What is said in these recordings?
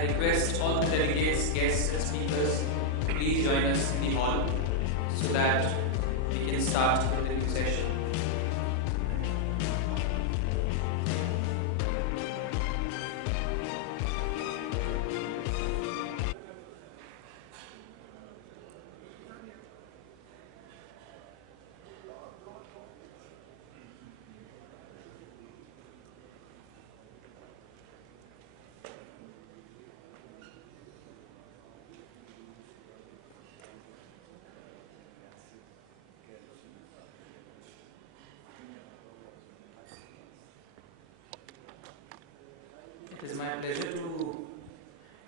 I request all the delegates, guests and speakers to please join us in the hall so that we can start with the new session. It is my pleasure to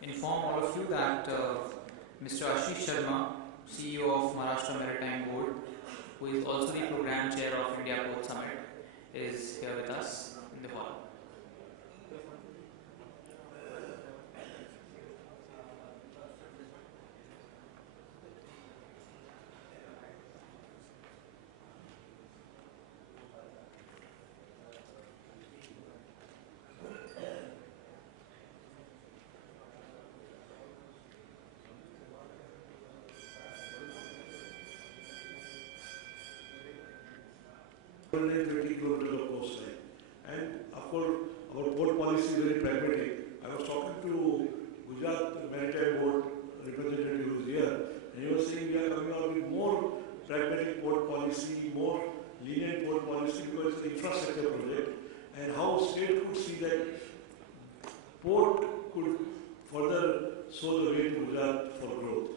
inform all of you that Mr. Ashish Sharma, CEO of Maharashtra Maritime Board, who is also the Program Chair of India Port Summit, is here with us in the hall. Kilometers of coastline. And of course, our port policy is very pragmatic. I was talking to Gujarat Maritime Board representative who is here, and he was saying we are coming out with more pragmatic port policy, more lenient port policy because it's an infrastructure project, and how state could see that port could further show the way to Gujarat for growth.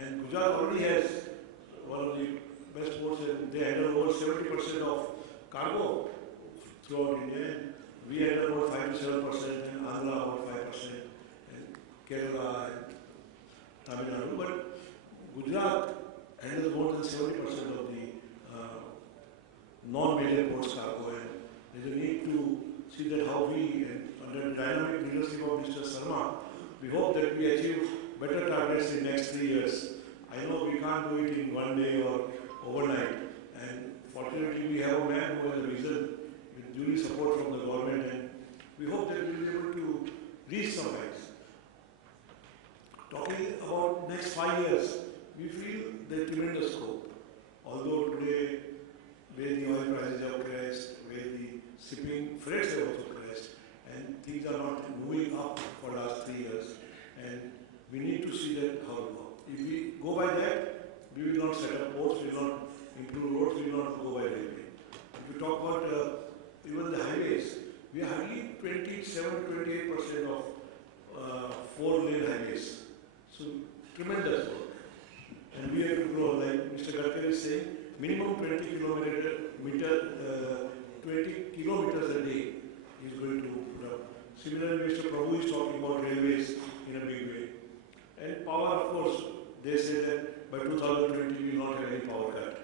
And Gujarat already has one of the best ports, and they handle over 70% of cargo throughout India, and we handle about 5 to 7%, and Andhra about 5%, and Kerala and Tamil Nadu. But Gujarat handles more than 70% of the non-major ports cargo, and there's a need to see that how we, and under the dynamic leadership of Mr. Sharma, we hope that we achieve better targets in the next 3 years. I know we can't do it in one day or overnight, and fortunately we have a man who has a vision with duly support from the government, and we hope that we will be able to reach some heights. Talking about next 5 years, we feel there is tremendous scope. Although today, where the oil prices have crashed, where the shipping freights have also crashed, and things are not moving up for the last 3 years, and we need to see that how it goes. If we go by that, we will not set up ports, we will not improve roads, we will not go by railway. If you talk about even the highways, we are hardly 27-28% of 4-lane highways. So tremendous work. And we have to grow, like Mr. Gadkari is saying, minimum 20 kilometers a day is going to put up. Similarly, Mr. Prabhu is talking about railways in a big way. And power, of course, they say that by 2020 we will not have any power cut.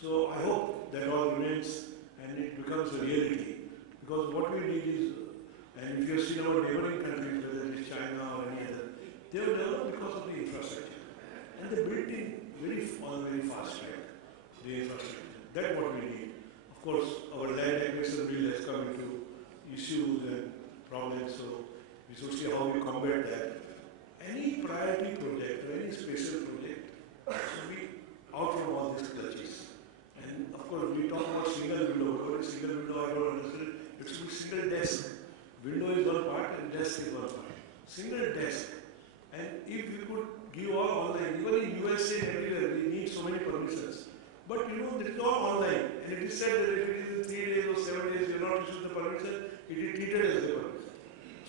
So I hope that all remains and it becomes a reality. Because what we need is, and if you have seen our neighboring countries, whether it is China or any other, they were developed because of the infrastructure. And they built in on a very fast track, the infrastructure. That's what we need. Of course, our land acquisition bill has come into issues and problems, so we should see how we combat that. Any priority project or any special project should be out from all these clutches. And of course, we talk about single window. What is single window? I don't understand. It should be single desk. Window is one part and desk is one part. Single desk. And if we could give all online, even in USA and everywhere, we need so many permissions. But you know, it is all online. And it is said that if it is in 3 days or 7 days, you are not issued the permission, it is treated as a permission.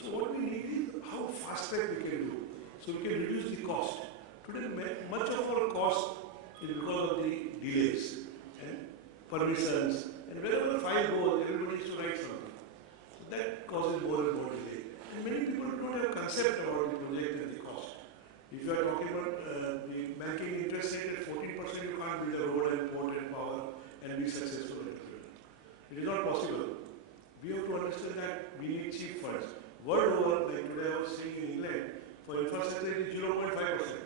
So what we need is how fast track we can do. So we can reduce the cost. Today, much of our cost is because of the delays and permissions. And wherever the file goes, everybody needs to write something. So that causes more and more delay. And many people don't have a concept about the project and the cost. If you are talking about the banking interest rate at 14%, you can't build a road and port and power and be successful at it. It is not possible. We have to understand that we need cheap funds. World over, like today I was seeing in England, for infrastructure it is 0.5%.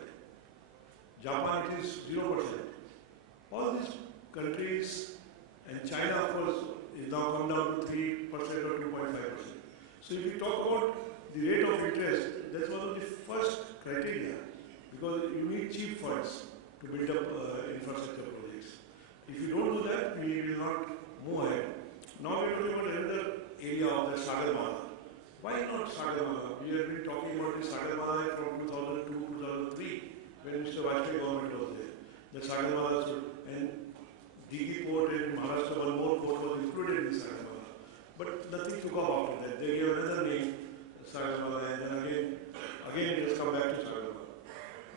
Japan it is 0%. All these countries, and China of course is now come down to 3% or 2.5%. So if you talk about the rate of interest, that's one of the first criteria because you need cheap funds to build up infrastructure projects. If you don't do that, we will not move ahead. Now we are talking about another area of the Sagarmala. Why not Sagarmala? We have been talking about the Sagarmala from 2002, 2003 when Mr. Vajpayee government was there. The Sagarmala and Digi port in Maharashtra, one more port was included in Sagarmala. But nothing took off after that. They gave another name, Sagarmala, and then again it has come back to Sagarmala.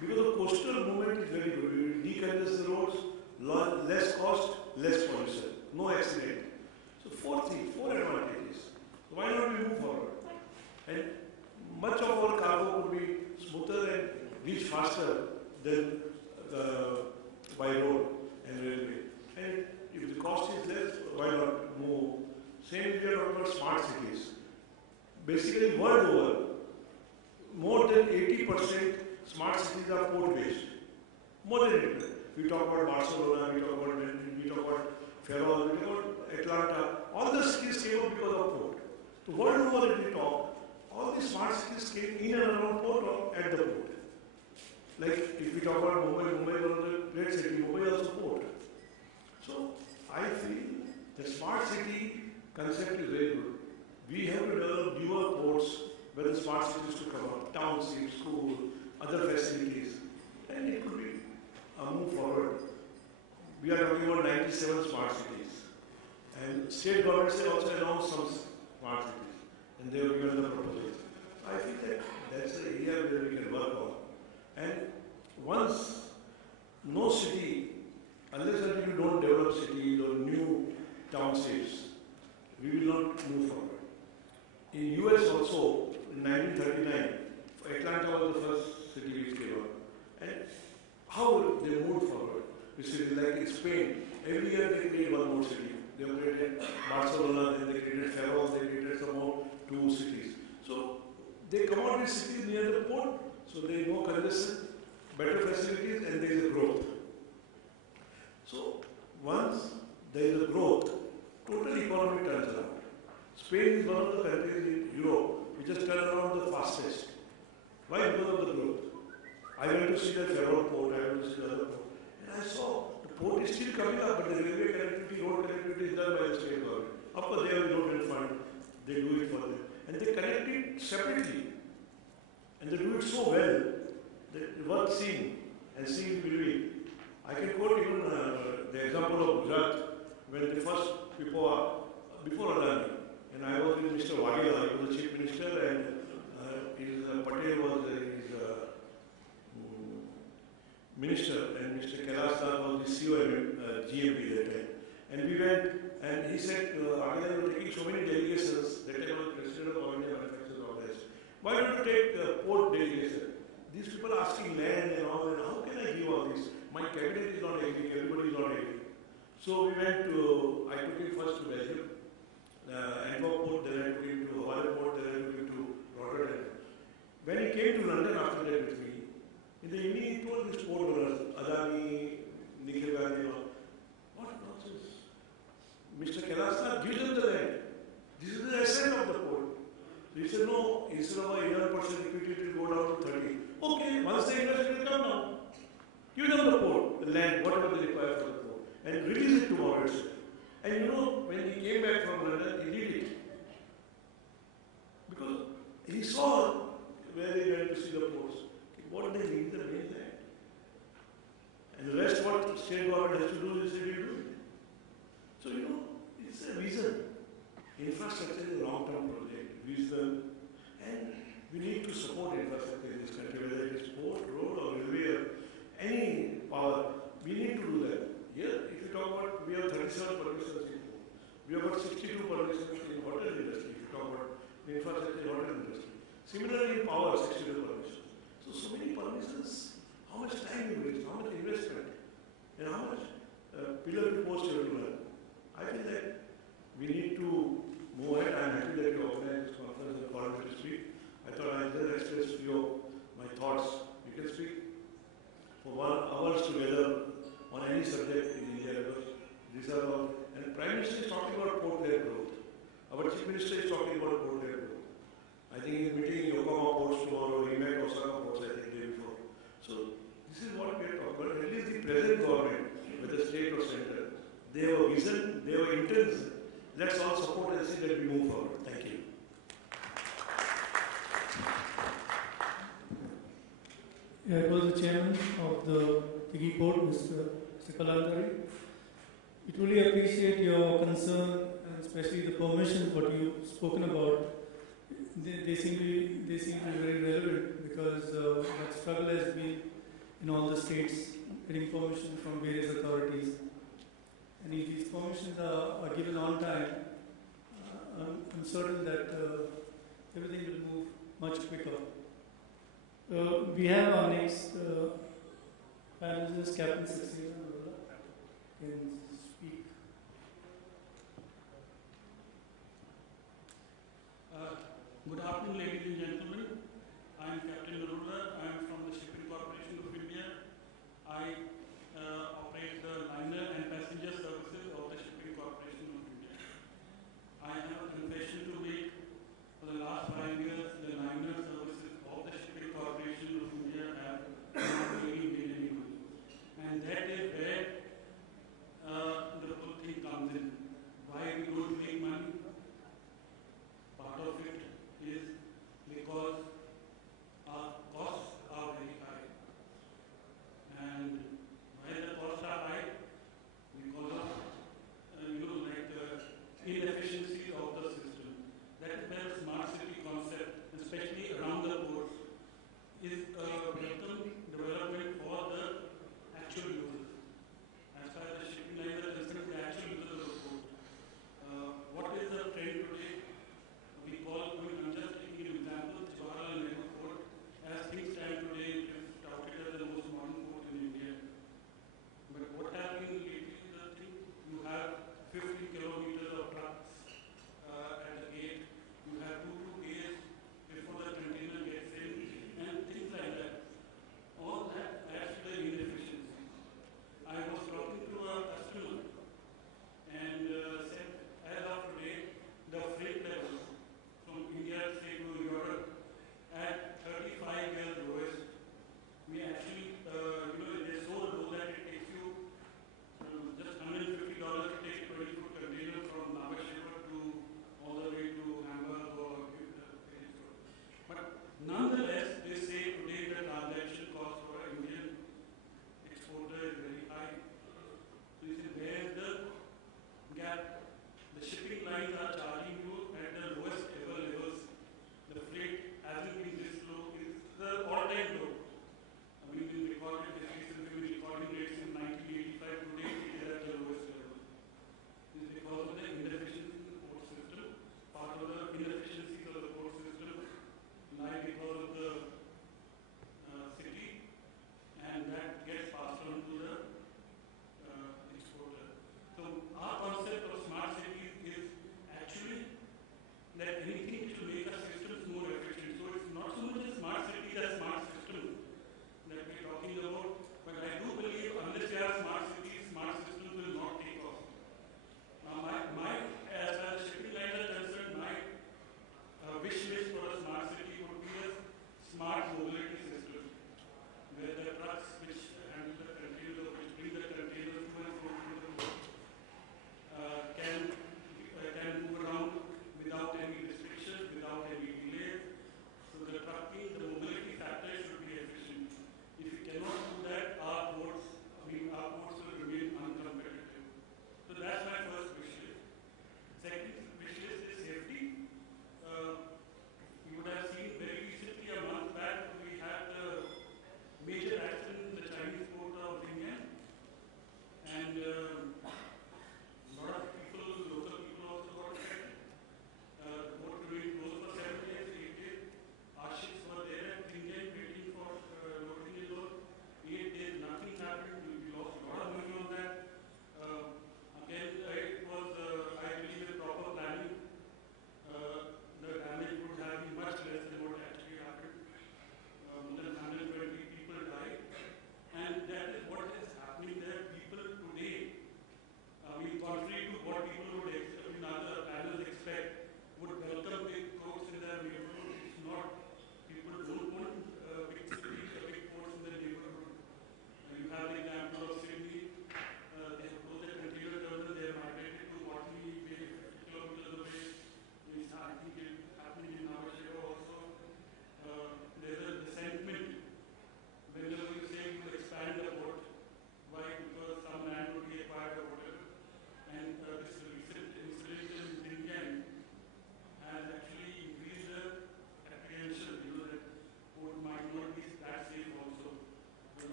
Because the coastal movement is very good. We decongest the roads, less cost, less pollution, no accident. So four advantages. So why not we move forward? And much of our cargo could be smoother and reach faster than by road and railway. And if the cost is less, why not move? Same we are talking about smart cities. Basically, world over, more than 80% smart cities are port-based. More than 80%. We talk about Barcelona, we talk about Madrid, we talk about Ferrol, we talk about Atlanta. All the cities came up because of port. So world over, if we talk, all the smart cities came in and around port or at the port. Like if we talk about Mumbai was a great city, Mumbai also port. So I feel the smart city concept is very good. We have to develop newer ports where the smart cities to come up, township, school, other facilities, and it could be a move forward. We are talking about 97 smart cities, and state governments have also announced some smart cities, and they have given the proposals. I think that that's the area where we can work on. And once no city, unless until you don't develop cities or new townships, we will not move forward. In US also, in 1939, Atlanta was the first city which came up. And how they moved forward? We see like Spain, every year they create one more city. They created Barcelona, then they created Ferrol, they created some more 2 cities. So they come out with cities near the port, so there is no congestion, better facilities, and there is a growth. So once there is a growth, total economy turns around. Spain is one of the countries in Europe which has turned around the fastest. Why? Because of the growth. I went to see the Ferrol port, I went to see the other port, and I saw the port is still coming up, but the railway connectivity, road connectivity is done by the state government. Of course, they have no fund, they do it for them. And they connect it separately. And they do it so well that it's worth seeing and seeing believing. I can quote even the example of Gujarat when the first before Adani, and I was with Mr. Waghela, he was the chief minister, and Patel was his minister, and Mr. Kailash was the CEO of GMP that time. And we went, and he said, Waghela was taking so many delegations, that time I was president of All India Manufacturers Organization. Why don't you take port delegation? These people are asking land and all, and how can I give all this? My cabinet is not agreeing, everybody is not agreeing. So we went to, I took him first to Belgium, Antwerp port, then I took him to Hawaii port, then I took him to Rotterdam. When he came to London after that with me, in the evening he told his port owners, Adani, Nikhil Gandhi, what nonsense? Mr. Kailash, give them the land. This is the asset of the port. So he said, no, instead of a 11% equity, it will go down to 30. Okay, once the investment will come down, give them the port, the land, whatever they require for the port, and release it tomorrow itself. And you know, when he came back from London, he did it. Because he saw where they went to see the ports. What they need, the main land. And the rest, what state government has to do, is they will do it. So, you know, it's a vision. Infrastructure is a long-term project, vision, and we need to support infrastructure in this country, whether it is port, road, or railway, or any power. We need to do that. Here, if you talk about, we have 37 permissions in port. We have got 62 permissions in hotel industry, if you talk about the infrastructure in hotel industry. Yeah, it was the chairman of the Tiki board, Mr. Kalantari. We truly appreciate your concern, and especially the permissions what you've spoken about. They seem to be very relevant because that struggle has been in all the states, getting permission from various authorities. And if these permissions are given on time, I'm certain that everything will move much quicker. We have our next panelist, Captain Saxena, can speak. Good afternoon, ladies and gentlemen. I am Captain Narula. I am from the Shipping Corporation of India. I operate the liner and passenger services of the Shipping Corporation of India. I have a confession to make. For the last 5 years, the liner services of the Shipping Corporation of India have not really made any money. And that is where the whole thing comes in. Why we don't make money? Part of it is because our costs are very high. And why the costs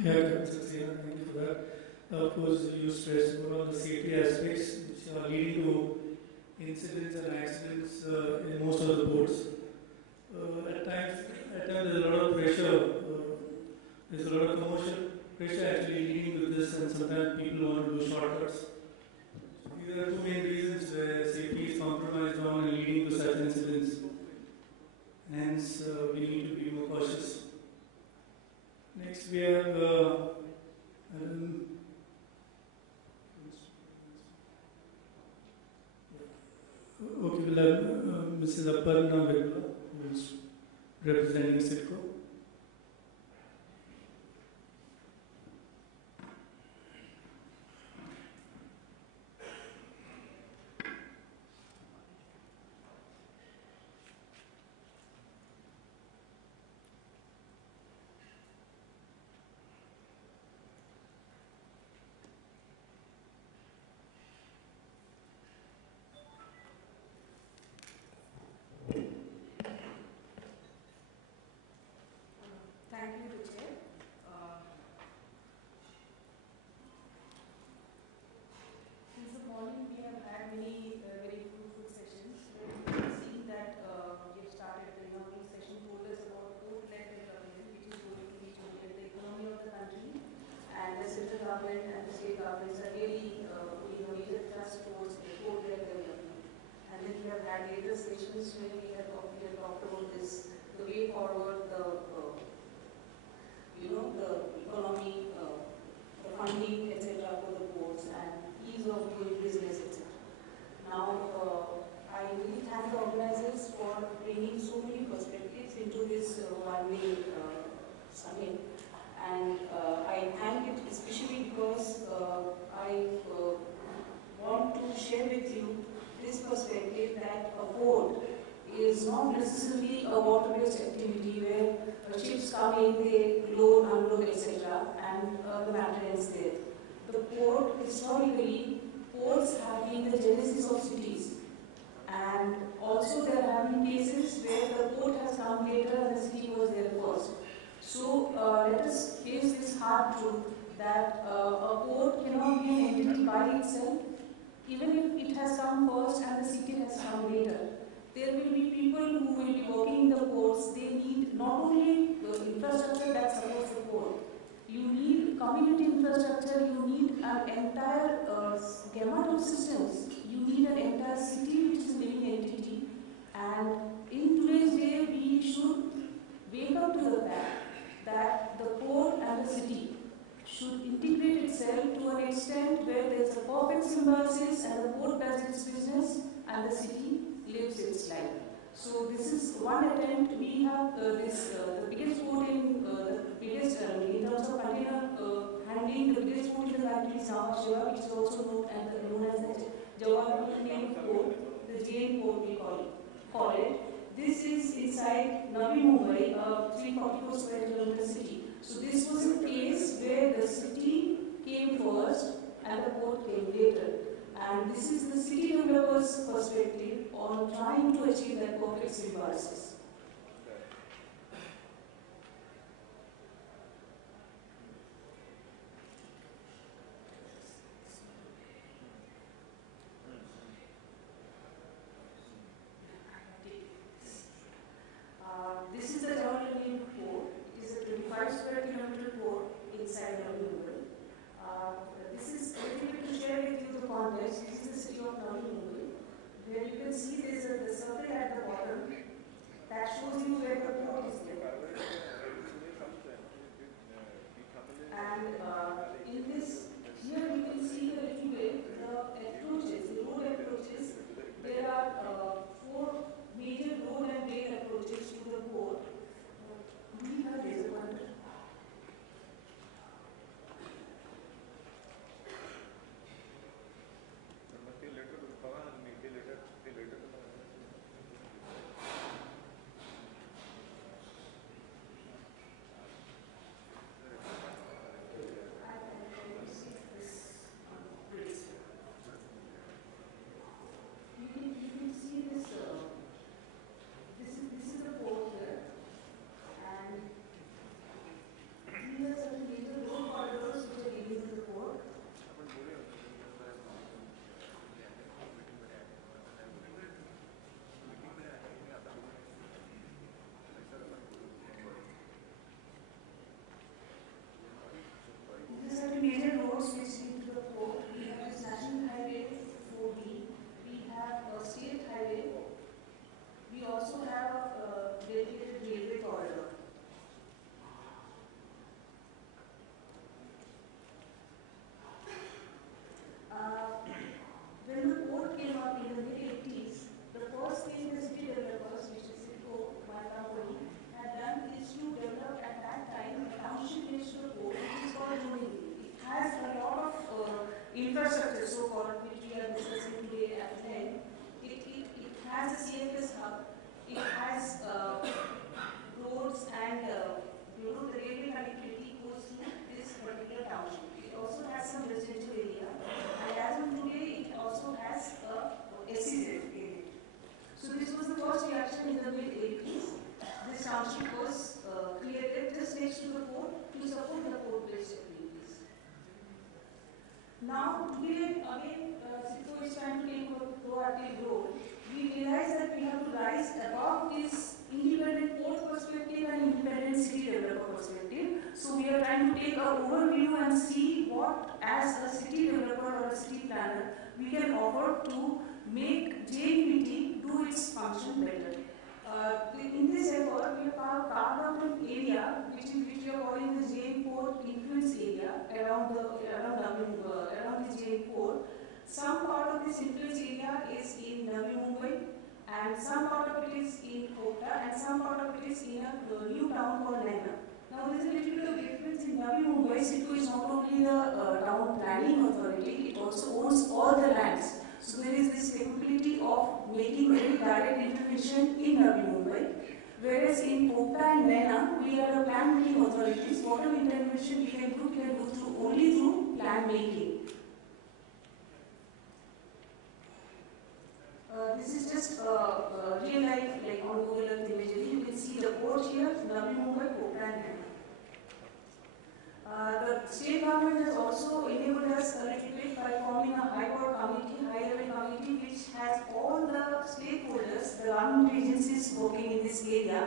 Yeah, Captain Saxena, thank you for that. Of course, you stressed more on the safety aspects which are leading to incidents and accidents in most of the ports. At times there's a lot of pressure. There's a lot of commercial pressure actually leading to this, and sometimes people want to do shortcuts. These are two main reasons where safety is compromised on and leading to such incidents. Hence, we need to be more cautious. Next, we have um, okay, we'll have Mrs. Aparna Vipla, who is representing CITCO. Thank you, Richard. Since the morning, we have had many very fruitful sessions. We have seen that we have started the economic session told us about port-led development, which is going to be to look at the economy of the country, and the central government and the state governments are really putting a major thrust towards the port-led development. And then we have had later sessions where we have talked about this, the way forward, the economy, the funding, etc. for the ports and ease of doing business, etc. Now, I really thank the organizers for bringing so many perspectives into this one-day summit. And I thank it especially because I want to share with you this perspective that a port is not necessarily a water-based activity where ships come in, they load, unload, etc. and the matter ends there. The port, historically, ports have been the genesis of cities. And also there have been cases where the port has come later and the city was there first. So let us face this hard truth that a port cannot be an entity by itself, even if it has come first and the city has come later. There will be people who will be working in the ports. They need not only the infrastructure that supports the port, you need community infrastructure, you need an entire gamut of systems. You need an entire city which is a living entity. And in today's day, we should wake up to the fact that the port and the city should integrate itself to an extent where there is a perfect symbiosis and the port does its business and the city lives its life. So this is one attempt. We have the biggest port in in terms of container handling, the biggest port in the country is now Shiva, which is also known as the Jawaharlal Port, the JN port we call it. This is inside Navi Mumbai, a 344 square kilometer city. So this was a case where the city came first and the port came later. And this is the city developer's perspective on trying to achieve that perfect symbiosis. This is the Jawaharlal port. It is a 25 square kilometer port inside Navi Mumbai. This is a little bit to share with you the context. This is the city of Navi Mumbai, where you can see there is the circle at the bottom that shows you where the port is there. And in this, here you can see a little bit the approaches, the road approaches. There are 4 major road and rail approaches to the port. We have laser pointer. infrastructure, so-called, which we are discussing today at 10, it has a CFS hub, it has roads and the railway connectivity goes to this particular township. It also has some residential area, and as of today, it also has a SEZ area. So this was the first reaction in the mid-80s. This township was created just next to the port to support the port-based activities. Now, today, again, CITO is trying to take a proactive role. We realize that we have to rise above this independent port perspective and independent city developer perspective. So we are trying to take an overview and see what, as a city developer or a city planner, we can offer to make JNPT do its function better. In this effort, we have carved out an area which we are calling the Jain Port influence area around the Jain Port. Some part of this influence area is in Navi Mumbai, and some part of it is in Kota, and some part of it is in a new town called Naina. Now, there is a little bit of difference in Navi Mumbai. CITO is not only the town planning authority, it also owns all the lands. So there is this capability of making very direct intervention in Navi Mumbai, whereas in Kota and Naina, we are the plan making authorities. Whatever intervention we can do only through plan making. This is just real life, like on Google Earth imagery. You can see the port here, Navi Mumbai, Kota and Naina. The state government has also enabled us a little bit by forming a high-level committee, which has all the stakeholders, the government agencies working in this area.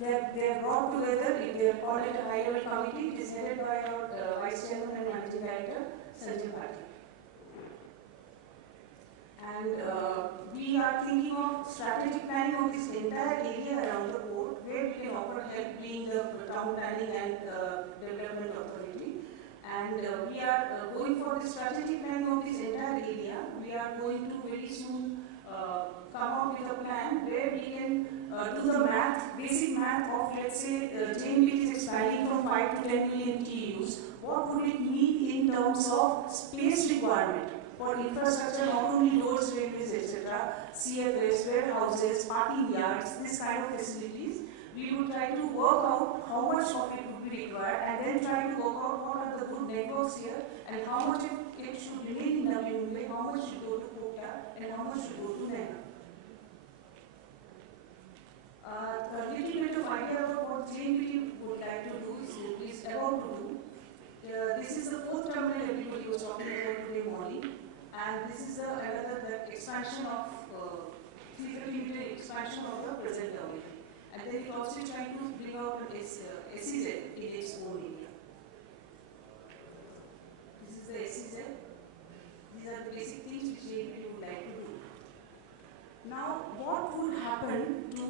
They are brought together. They are called it a high-level committee. It is headed by our Vice Chairman and Managing Director, Sanjay Bhatia. And we are thinking of strategic planning of this entire area around the port, where we can offer help, being the town planning and development authority. And we are going for the strategic planning of this entire area. We are going to very soon come out with a plan where we can do the math, basic math of, let's say, JNPT is expanding from 5 to 10 million TEUs. What would it mean in terms of space requirement for infrastructure, not only roads, railways, etc., CFS, warehouses, parking yards, this kind of facilities? We will try to work out how much of it would be required, and then try to work out what are the good networks here and how much it should remain in Navi Mumbai, how much should go to Kota, and how much should go to Naina. A little bit of idea about what JNPT would like to do, is about to do. This is the fourth terminal everybody was talking about today morning, and this is another expansion of 350-meter expansion of the present terminal. And then it also trying to bring out an SEZ in its own area. This is the SEZ. These are the basic things which JNPT would like to do. Now, what would happen to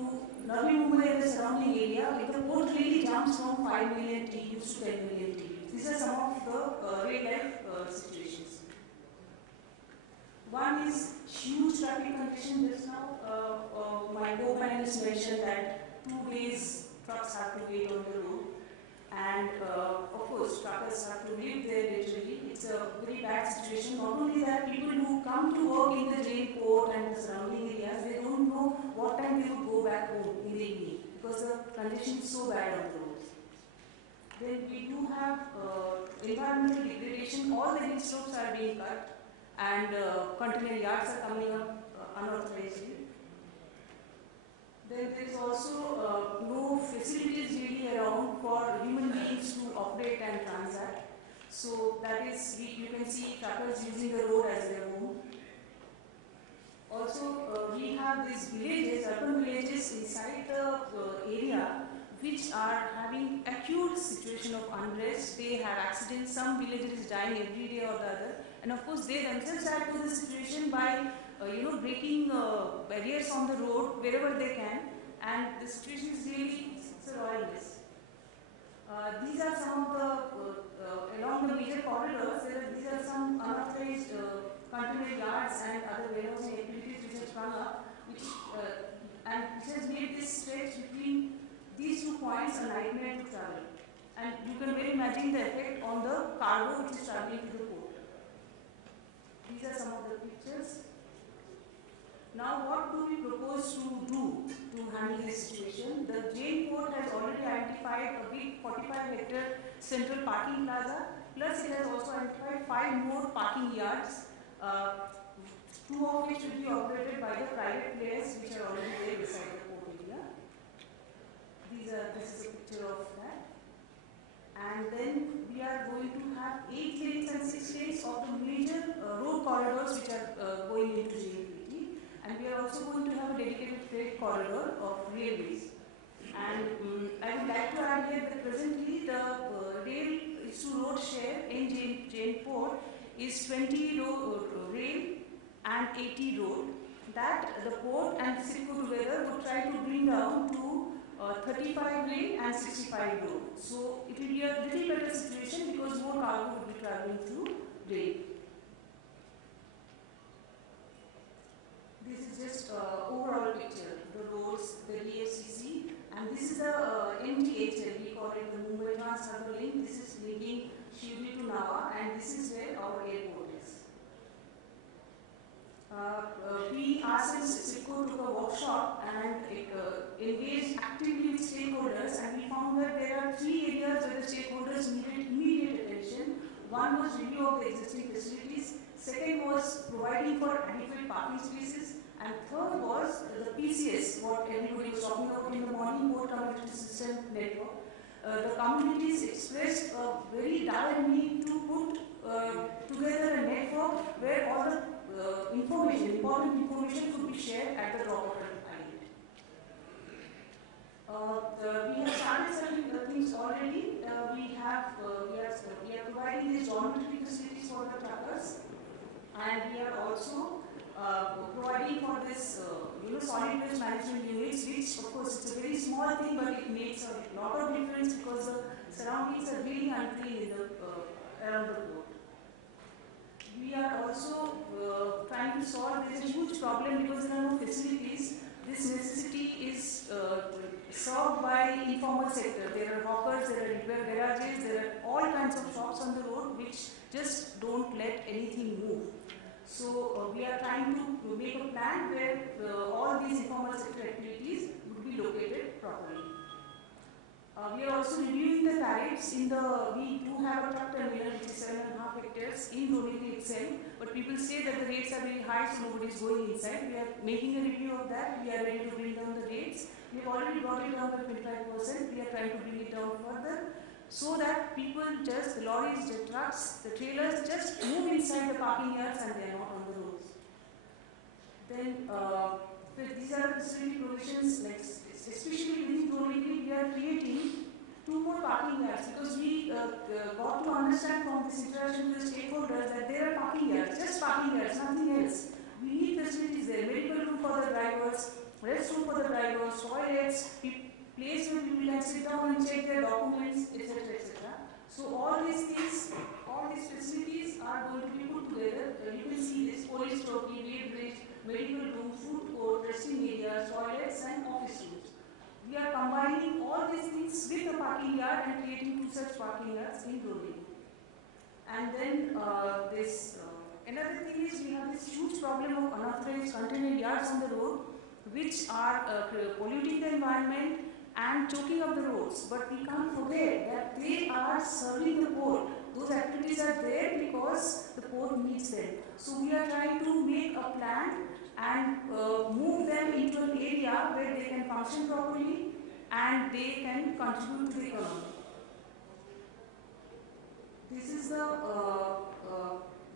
Navi Mumbai and the surrounding area if the port really jumps from 5 million TEUs to 10 million TEUs? These are some of the real-life situations. One is huge traffic congestion. Just now, my co-panelist mentioned that 2 days trucks have to wait on the road, and of course truckers have to live there literally. It's a very bad situation. Not only that, people who come to work in the Jain port and the surrounding areas, they don't know what time they will go back home in the evening because the condition is so bad on the roads. Then we do have environmental degradation. All the hill slopes are being cut, and container yards are coming up unauthorizedly. Then there is also no facilities really around for human beings to operate and transact. So that is, you can see truckers using the road as their home. Also, we have these villages, urban villages inside the area, which are having acute situation of unrest. They have accidents. Some villagers dying every day or the other, and of course they themselves add to the situation by breaking barriers on the road wherever they can, and the situation is really a royal mess. These are some of the along the major corridors. These are some unauthorized container yards and other warehousing activities which have sprung up, which has made this stretch between these 2 points a nightmare to travel. And you can well imagine the effect on the cargo which is traveling to the port. these are some of the pictures. Now, what do we propose to do to handle this situation? The Jain Port has already identified a big 45-hectare central parking plaza, plus it has also identified 5 more parking yards, 2 of which will be operated by the private players which are already there beside the port area. This is a picture of that. And then we are going to have 8 lanes and 6 lanes of the major road corridors which are going into JNPT. And we are also going to have a dedicated freight corridor of railways. And I would like to add here that presently the rail is to road share in Jain Port is 20 rail and 80 road. That the port and the CITCO together would try to bring down to 35 rail and 65 road. So it will be a little better situation because more cargo will be traveling through rail. This is just overall picture, the roads, the DFCC, and this is the MTHL, we call it the Mumbai Trans Harbour Link. This is linking Shivli to Nava, and this is where our airport is. We ourselves, CITCO, took a workshop and engaged actively with stakeholders, and we found that there are 3 areas where the stakeholders needed immediate attention. One was review of the existing facilities, second was providing for adequate parking spaces, and third was the PCS, what everybody was talking about in the morning, Port Community System Network. The communities expressed a very dire need to put together a network where all the important information could be shared at the drop of a hat. We have started certain things already. We are providing these dormitory facilities for the truckers, and we are also providing for this solid waste management units, which of course it's a very small thing, but it makes a lot of difference because the surroundings are really unclean in the around the port. We are also trying to solve this huge problem because there are no facilities. This necessity is solved by informal sector. There are hawkers, there are repair garages, there are all kinds of shops on the road which just don't let anything move. So we are trying to make a plan where all these informal sector activities would be located properly. We are also reviewing the tariffs we do have a truck terminal which is 7.5 hectares in Dombivli itself, but people say that the rates are very high, so nobody is going inside. We are making a review of that. We are ready to bring down the rates. We have already brought it down by 25%. We are trying to bring it down further so that people the lorries, the trucks, the trailers just move inside the parking yards and they are not on the roads. Then these are the facility provisions, like especially within Dombivli, we are creating 2 more parking yards because we got to understand from this interaction with the stakeholders that there are parking yards, just parking yards, nothing else. We need facilities there, medical room for the drivers, restroom for the drivers, toilets, place where people can sit down and check their documents, etc. etc. So all these things, all these facilities are going to be put together. You can see this: police chowki, weight bridge, medical room, food court, resting areas, toilets, and office rooms. We are combining all these things with the parking yard and creating 2 such parking yards in Dombivli. And then another thing is we have this huge problem of unauthorized container yards on the road, which are polluting the environment and choking up the roads. But we can't forget that they are serving the port. Those activities are there because the port needs them. So we are trying to make a plan and move them into an area where they can function properly and they can contribute to the economy. This is the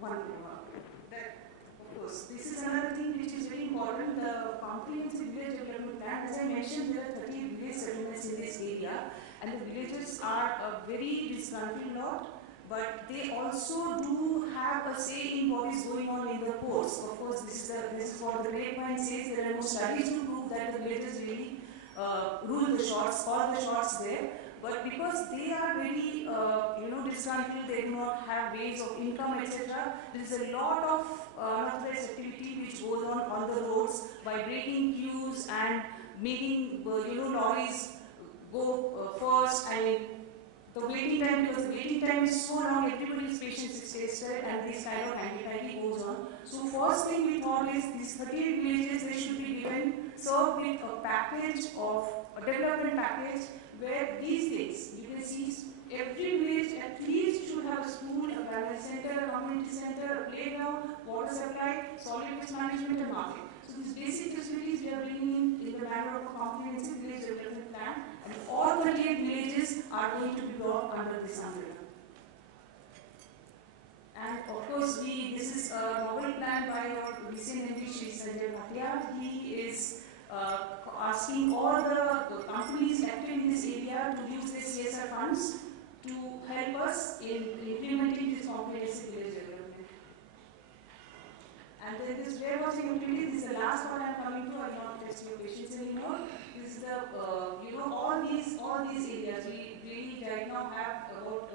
one. Of course, this is another thing which is very important. The comprehensive village development plan. As I mentioned, there are 30 village settlements in this area, and the villages are a very disgruntled lot. But they also do have a say in what is going on in the ports. Of course, this is what the grapevine says. There are no studies to prove that the villages really rule the shots, call the shots there. But because they are very, disgruntled, they do not have ways of income, etc. There is a lot of unauthorized activity which goes on the roads by breaking queues and making, lorries go first. And the waiting time, because the waiting time is so long, everybody's patience is tested, and this kind of hanky-panky goes on. first thing we thought is these 38 villages, they should be given, served with a package of, a development package where these things, you can see every village at least should have a school, a wellness center, a community center, a playground, water supply, solid waste management and market. So these basic facilities we are bringing in the manner of a comprehensive village development plan, and all 38 villages are going to be brought under this umbrella. And of course, this is a novel plan by our recent MD, Shri Sanjay Bhatia. He is asking all the companies active in this area to use their CSR funds to help us in implementing this comprehensive village development. And then this warehousing activity, this is the last one I'm coming to. I will not test your patience anymore. This is the, all these areas. We really right now have about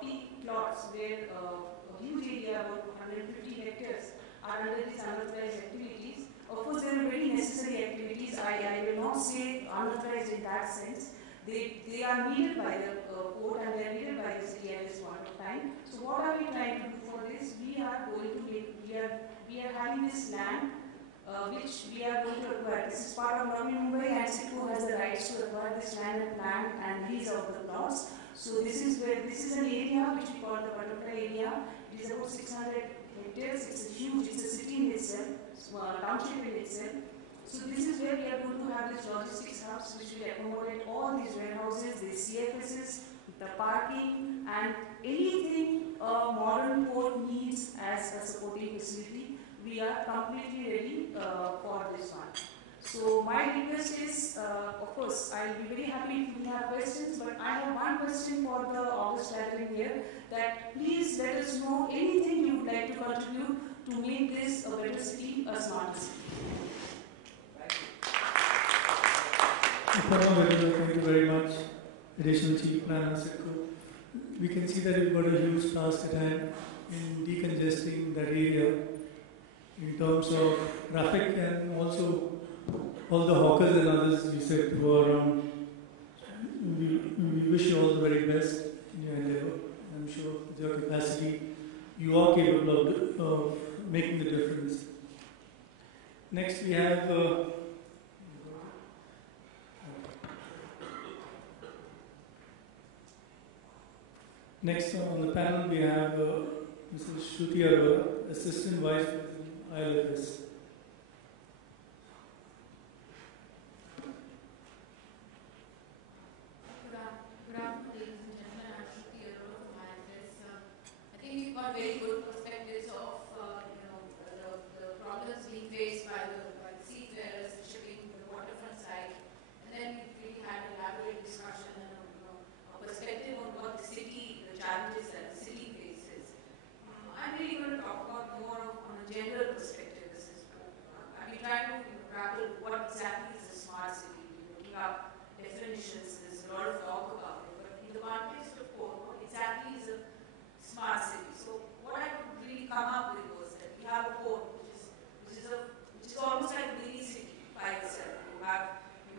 40 plots where a huge area, about 150 hectares, are under these unauthorized activities. Of course, they are very necessary activities. I will not say unauthorized in that sense. They are needed by the port and they are needed by the city at this point of time. So what are we trying to do for this? We are having this land which we are going to acquire. This is part of Navi Mumbai, and Sitco has the rights to acquire this land and lease out the plots. So this is an area which we call the butterfly area. It is about 600 hectares. It's a city in itself, township in itself. So this is where we are going to have this logistics hubs which will accommodate all these warehouses, these CFSs, the parking, and anything a modern port needs as a supporting facility. We are completely ready for this one. So my request is, of course, I will be very happy if you have questions, but I have one question for the August gathering here, that please let us know anything you would like to contribute to make this a better city, a smarter city. Thank you very much, Additional Chief Planner Sitco. We can see that you've got a huge task at hand in decongesting that area in terms of traffic and also all the hawkers and others you said who are around. We wish you all the very best in your endeavor. I'm sure with your capacity, you are capable of making the difference. Next, we have next on the panel we have Mrs. Shruti Arora, Assistant Vice President, ILFS. Good afternoon, ladies and gentlemen. I'm Shruti Arora from ILFS. I think we've got very good perspectives of the problems being faced by the seafarers, the shipping, the waterfront side, and then we've really had an elaborate discussion and a perspective on what the city, the challenges that the city faces. I'm really going to talk about more on a general perspective. I've been trying to grapple what exactly is a smart city. We have definitions, there's a lot of talk about it, but in the context of port, what exactly is a smart city? So what I could really come up with was that we have a port which is almost like a mini city by itself. You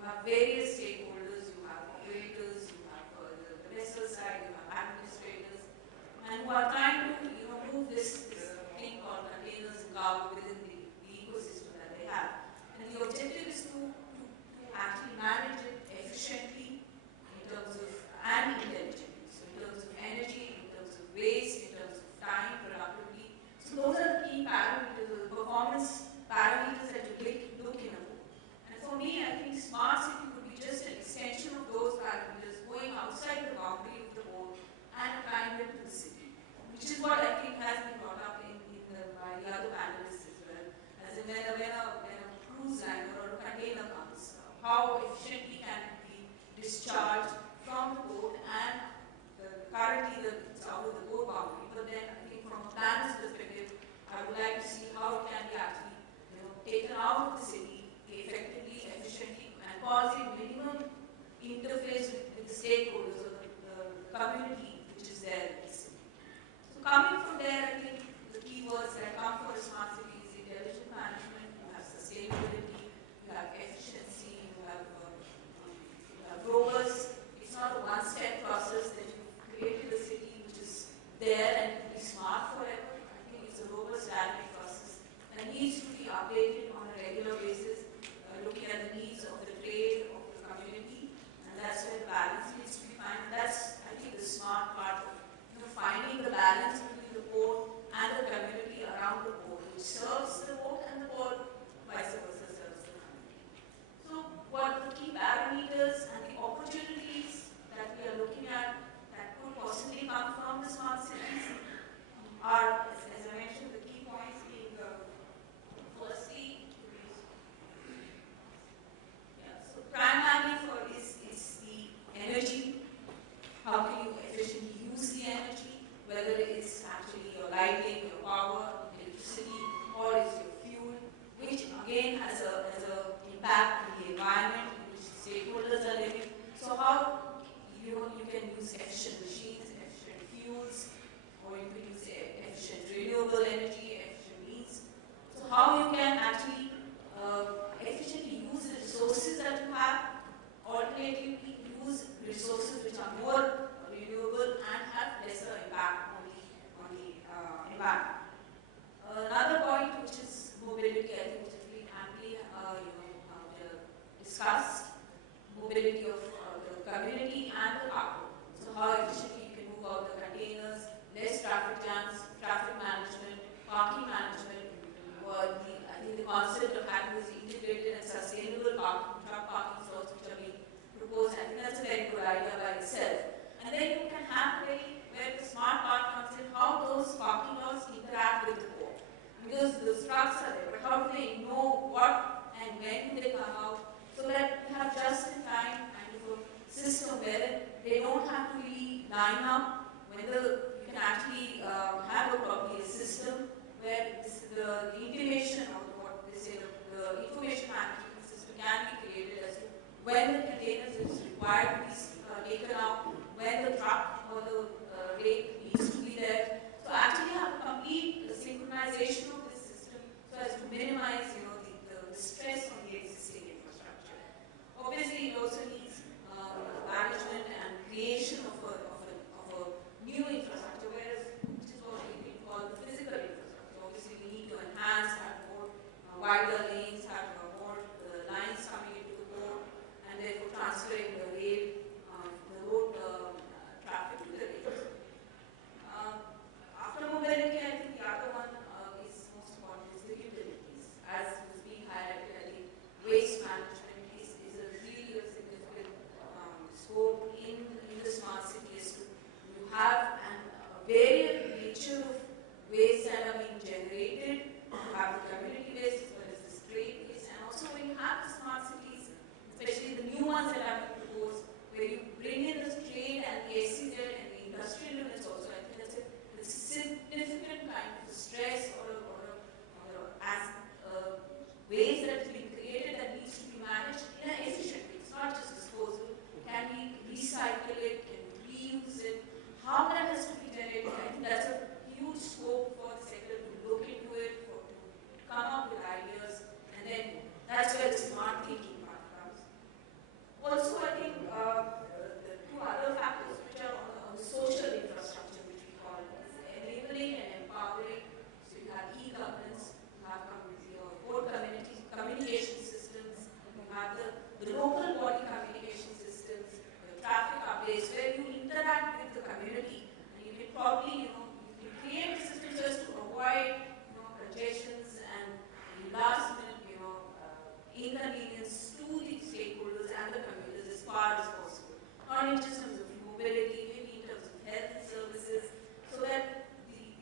have various stakeholders, you have operators, you have the vessel side, you have administrators, and who are trying to move this thing called containers and cargo within the ecosystem that they have. And the objective is to actually manage it efficiently in terms of and intelligently. So in terms of energy, in terms of waste, in terms of time, productivity. So those are the key parameters, the performance parameters that you look in a book. And for me, I think smart city would be just an extension of those parameters going outside the boundary of the board and applying them to the city, which is what I think has been brought up by the other panelists as well. As in when a cruise liner or a container comes, how efficiently can it be discharged from the boat, and currently it's out of the boat boundary, but then I think from a planner's perspective, I would like to see how it can be actually taken out of the city effectively, efficiently, and causing minimum interface with the stakeholders or the community which is there in the city. So coming from there, I think the key words that come for a smart city is intelligent management, you have sustainability, you have efficiency, you have robust. It's not a one-step process that you created a city which is there and will be smart forever. I think it's a robust dynamic process. And that needs to be updated on a regular basis, looking at the needs of the trade, of the community, and that's where the balance needs to be found. That's, I think, the smart part of finding the balance between the port and the community around the port, which serves the port and the port vice versa serves the community. So what the key parameters and the opportunities that we are looking at that could possibly come from the smart cities are, as I mentioned, the key points being firstly, so primarily is the energy. How can you efficiently use the energy, whether it's actually your lighting, your power, electricity, or is your fuel, which again has a impact on the environment in which stakeholders are living. So how you can use efficient machines, efficient fuels, or you can use efficient renewable energy, efficient means. So how you can actually efficiently use the resources that you have, alternatively use resources which are more renewable and have lesser impact on the environment. Another point, which is mobility, I think, which has been amply discussed, mobility of the community and the cargo. So how efficiently you can move out the containers, less traffic jams, traffic management, parking management. I think the concept of having this integrated and sustainable truck parking slots which are being proposed, I think that's a very good idea by itself. And then you can have where the smart part comes in, how those parking lots interact with the port. Because those trucks are there, but how do they know what and when do they come out, so that you have just in time kind of a system where they don't have to really line up, whether you can actually have probably a system where the intimation of what they say, the information management system can be created as to when the containers is required to be taken out, when the truck or the rake needs to be there. So actually have a complete synchronization of this system so as to minimize the stress on the existing infrastructure. Obviously, it also needs management and creation of a new infrastructure, which is what we call the physical infrastructure. Obviously, we need to enhance, have more wider lanes, have more lines coming into the port, and therefore transferring the road traffic to the rails. After mobility, I think the other one is most important is the utilities. As was being highlighted, I think waste management is a really significant scope in the smart cities. You have a varied nature of waste that are being generated. You have the community waste as well as the trade waste, and also when you have the smart cities, especially the new ones that have been proposed, where you bring in the trade and the SEZ and the industrial units also, I think that's a significant kind of stress or waste that is being created that needs to be managed in an efficient way. It's not just disposal. Can we recycle it? Can we reuse it? How that has to be generated, I think that's a huge scope for the sector to look into it, to come up with ideas, and then that's where the smart thinking part comes. Also, I think the two other factors which are on the social infrastructure, which we call it, is enabling and empowering. So you have e-governance, you have your port communication systems, you have the local body communication systems, the traffic updates, where you interact with the community, and you can probably, you can create systems just to avoid, congestions and last minute, inconvenience to the stakeholders and the commuters as far as possible. Not in just terms of mobility, maybe in terms of health services, so that the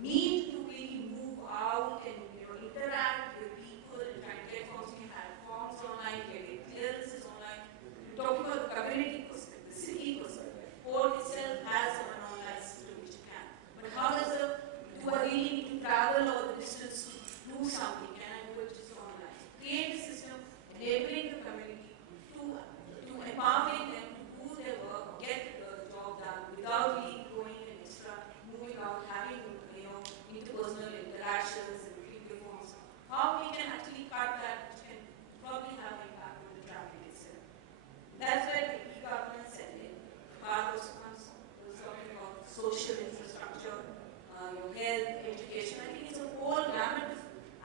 need to really move out and interact with people and try to get forms. You can have forms online, you can get clearances online. We're talking about the community perspective, the city perspective. Port itself has an online system which you can. But how do I really need to travel all the distance to do something? Can I do it just online? Create a system enabling the community to empowering them to do their work, get the job done without really going an extra, moving out, having interpersonal interactions and people forms. How we can actually cut that, which can probably have an impact on the traffic itself. That's where the e-governance and part was talking about social infrastructure, your health, education. I think it's a whole gamut of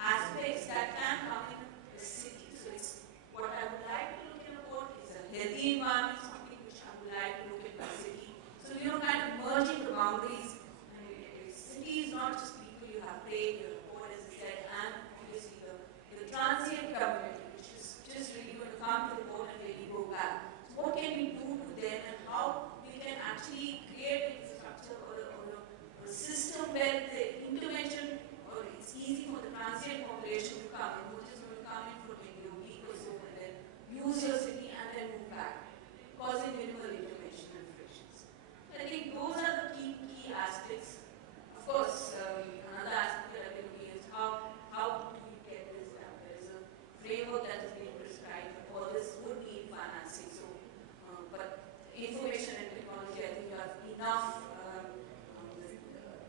aspects that can come in the city. So it's what I would like to look in a port is a healthy environment, something which I would like to look at my city. So kind of merging the boundaries. And city is not just people you have paid, your port as I said, and obviously the transient community, which is just really going to come to the port and really go back. So what can we do to them and how we can actually create infrastructure or a system where the intervention, or it's easy for the transient population to come in, which is going to come in for maybe a week or so and then use your city and then move back, causing minimal intervention and frictions. So I think those are the key aspects. Of course, another aspect that I've been looking is how do we get this done? There is a framework that is being prescribed, but all this would need financing. So, but information and technology, I think, are enough.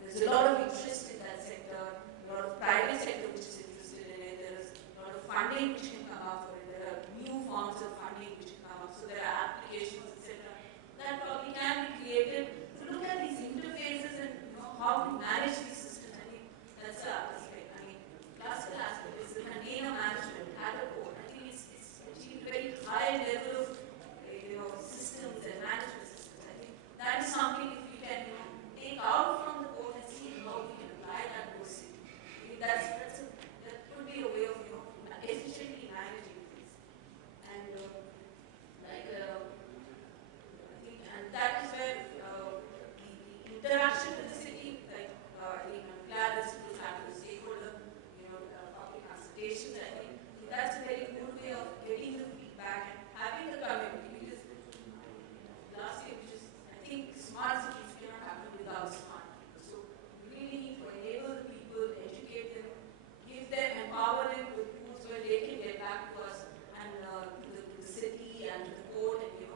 There's a lot of interest in that sector, a lot of private sector which is interested in it. There's a lot of funding which can come out for it. There are new forms of funding which can come up. So there are applications, etc. that probably can be created to look at these interfaces and how to manage these systems. I think that's the aspect. I mean, classical aspect is the container management at a port. I think it's achieved a very high level of systems and management systems. I think that is something if we can take out from the port and see how we can apply that to the city. I think that could be a way of efficiently managing things. And I think, and that is where the interaction with the city, I think I'm glad this was happening with stakeholder, public consultations. I think that's a very good way of getting the feedback and having the community. Because last year, I think smart cities cannot happen without smart people. So we really need to enable the people, educate them, give them, empower them with tools where they can get back to us and to the city and to the port and to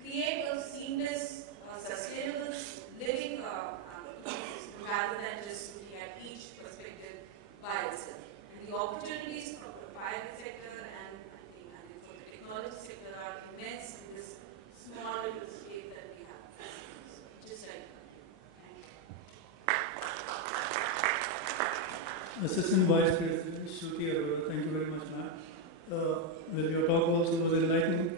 create a seamless, sustainable living ecosystem rather than just looking at each perspective by itself. And the opportunities from the private sector and I think for the technology sector are immense in this small little state that we have. So just like that. Thank you. Assistant Vice President Shruti Arora, thank you very much, ma'am. Well, your talk also was enlightening.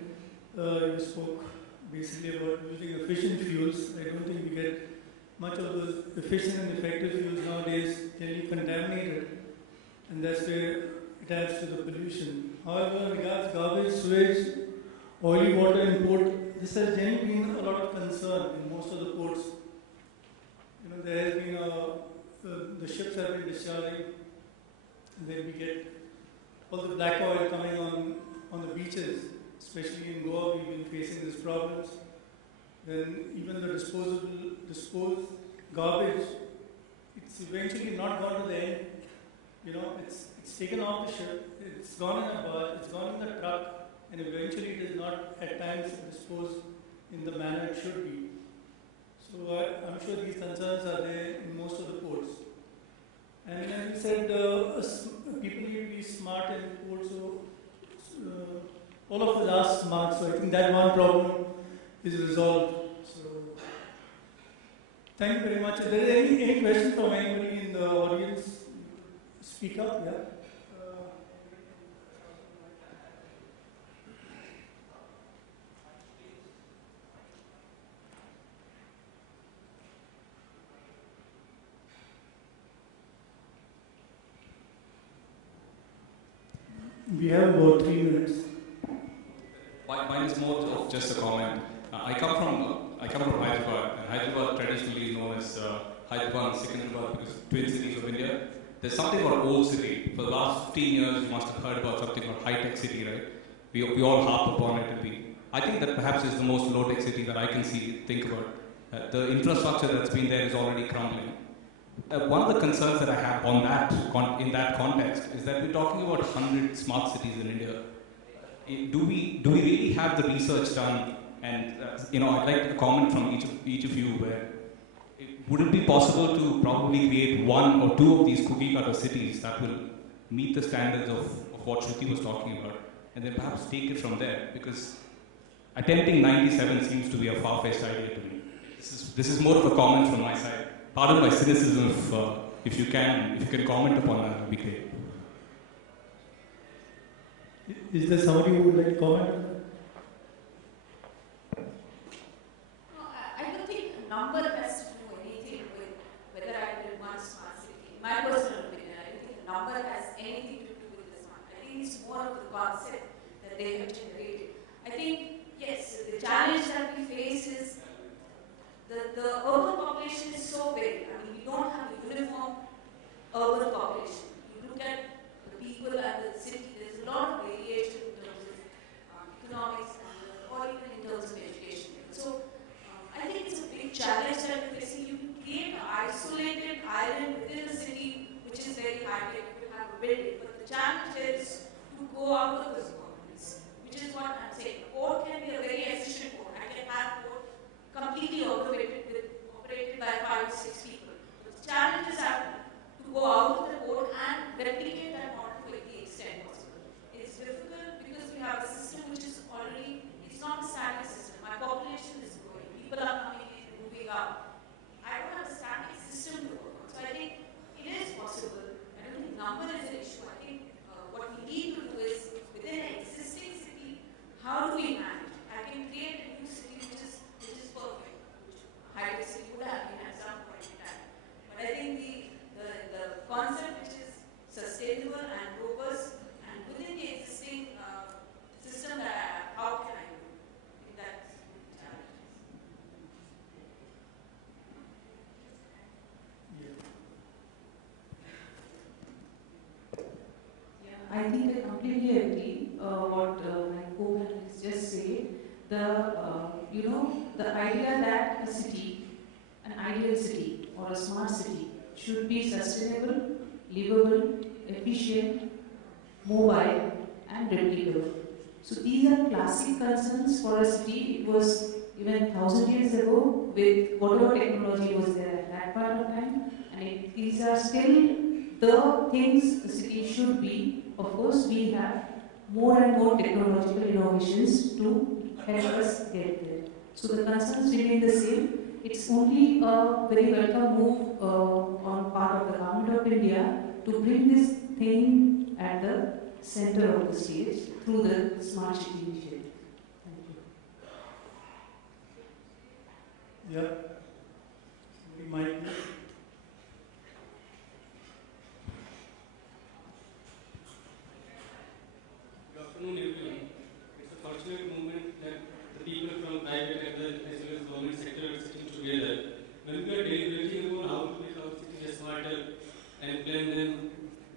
You spoke basically about using efficient fuels. I don't think we get much of those efficient and effective fuels nowadays, generally contaminated, and that's where it adds to the pollution. However, regards garbage, sewage, oily water import, this has generally been a lot of concern in most of the ports. There has been the ships have been discharging, and then we get all the black oil coming on the beaches. Especially in Goa, we've been facing these problems. Then even the disposed garbage, it's eventually not gone to the end. It's taken off the ship, it's gone in a barge, it's gone in the truck, and eventually it is not at times disposed in the manner it should be. So I'm sure these concerns are there in most of the ports. And as you said, people need to be smart in ports. All of us are smart, so I think that one problem is resolved. So, thank you very much. If there is any question from anybody in the audience, speak up, yeah? We have about 3 minutes. Mine is more of just a comment. I come from Hyderabad, and Hyderabad traditionally is known as Hyderabad and Secunderabad because twin cities of India. There's something called Old City. For the last 15 years, you must have heard about something called high-tech city, right? We all harp upon it. I think that perhaps is the most low-tech city that I can think about. The infrastructure that's been there is already crumbling. One of the concerns that I have in that context is that we're talking about 100 smart cities in India. Do we really have the research done? And I'd like a comment from each of you. Where would it be possible to probably create 1 or 2 of these cookie-cutter cities that will meet the standards of what Shruti was talking about, and then perhaps take it from there? Because attempting 97 seems to be a far-fetched idea to me. This is more of a comment from my side. Pardon my cynicism if you can comment upon that, it would be great. Is there somebody who would like to comment? No, I don't think a number has to do anything with whether I build one smart city. In my personal opinion, I don't think a number has anything to do with the smart. I think it's more of the concept that they have generated. I think, yes, the challenge that we face is the urban population is so big. I mean, we don't have a uniform urban population. You look at the people and the city, there's a lot of variation in terms of economics or even in terms of education. So I think it's a big challenge that we're facing. You can create an isolated island within the city, which is very high tech. You have a building, but the challenge is to go out of those boundaries, which is what I'm saying. Port can be a very efficient port. I can have port completely operated by 5 or 6 people. But the challenge is to go out of the port and replicate that model to the extent possible. It's difficult because we have a system which is already, it's not a static system. My population is growing. People are coming in and moving out. I don't have a static system to work on. So I think it is possible. I don't think number is an issue. I think what we need to do is, within an existing city, how do we manage? I can create a new city which is perfect, which high-tech city would have been at some point in time. But I think the concept which is sustainable and robust and within the existing system that I have, how can I do it? I think that's the challenge. Yeah, I think I completely agree what my co-panelists just said. The idea that a city, an ideal city or a smart city should be sustainable, livable, efficient, mobile and replicable. So these are classic concerns for a city. It was even 1,000 years ago with whatever technology was there at that point of time. And these are still the things a city should be. Of course, we have more and more technological innovations to help us get there. So the concerns remain the same. It's only a very welcome move on part of the government of India to bring this thing at the center of the stage through the Smart City initiative. Thank you. Yeah. We might. Good afternoon, everyone. It's a fortunate moment that the people from private as well as government sector are sitting together. When we are deliberating about how to make our cities smarter and plan them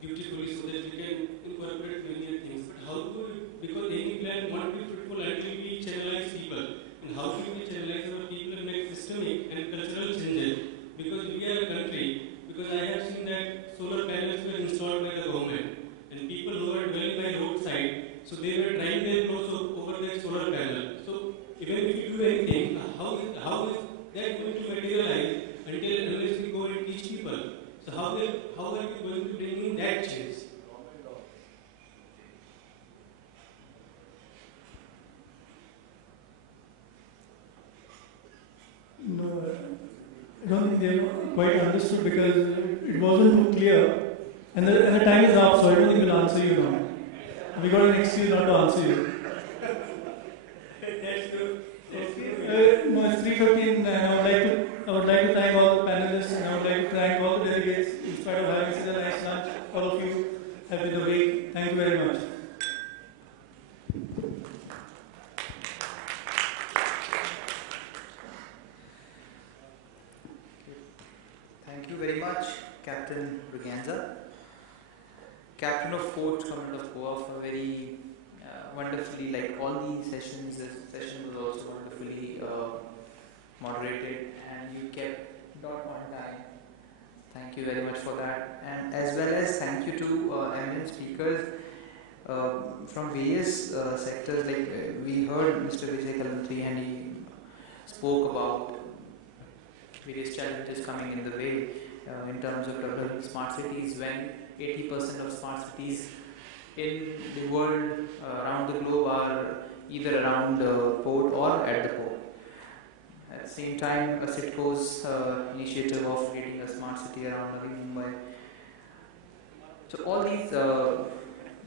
beautifully so that we can incorporate many things. But how do we, because any plan won't be fruitful until we channelize people. And how do we channelize our people and make systemic and cultural changes? Because we are a country, because I have seen that solar panels were installed by the government and people who are dwelling by roadside, so they were drying their clothes over their solar panel. So even if you do anything, how is that going to materialize unless we go and teach people? So how are we going to bring in that change? No, I don't think they quite understood because it wasn't too clear. And the time is up, so I don't think we'll answer you now. We got an excuse not to answer you. No, it's 3:15, and I would like to thank all the panelists, and I would like to thank all the delegates. In spite of having such a nice lunch, all of you have been awake. Thank you very much. Thank you very much, Captain Briganza, Captain of Fort Command of Goa, for very wonderfully, like all these sessions, this session was also wonderfully moderated and you kept dot on time. Thank you very much for that. And as well as thank you to eminent speakers from various sectors. Like we heard Mr. Vijay Kalantri and he spoke about various challenges coming in the way in terms of developing smart cities, when 80% of smart cities in the world around the globe are either around the port or at the port. At the same time, CITCO's initiative of creating a smart city around Navi Mumbai. So all these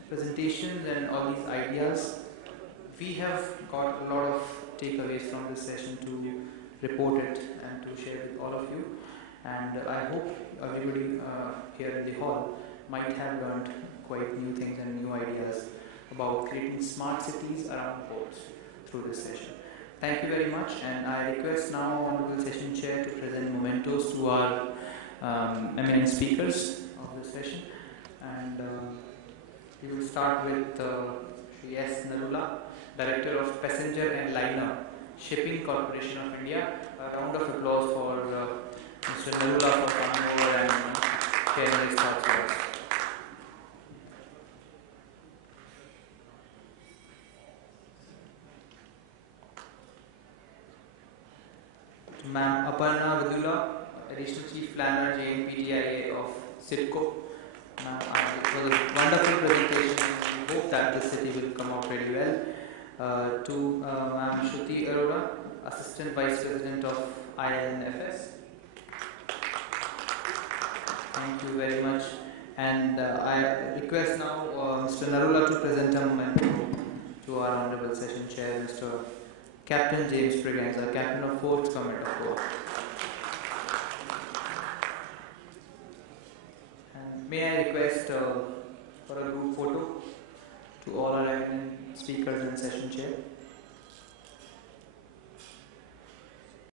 presentations and all these ideas. We have got a lot of takeaways from this session to report it and to share with all of you. And I hope everybody here in the hall might have learned quite new things and new ideas about creating smart cities around ports through this session. Thank you very much, and I request now Honorable Session Chair to present mementos to our eminent speakers of this session. And we will start with Shri S. Narula, Director of Passenger and Liner, Shipping Corporation of India. A round of applause for Mr. Narula for coming over and sharing his thoughts with us. To Ma'am Aparna Vidula, Additional Chief Planner, JNPTIA of CITCO. Ma'am, it was a wonderful presentation. We hope that the city will come out really well. To Ma'am Shruti Arora, Assistant Vice President of INFS. Thank you very much. And I request now Mr. Narula to present a memento to our Honorable Session Chair, Mr. Captain James Preganza, Captain of 4th Command of War. And may I request for a group photo to all our eminent speakers and session chair.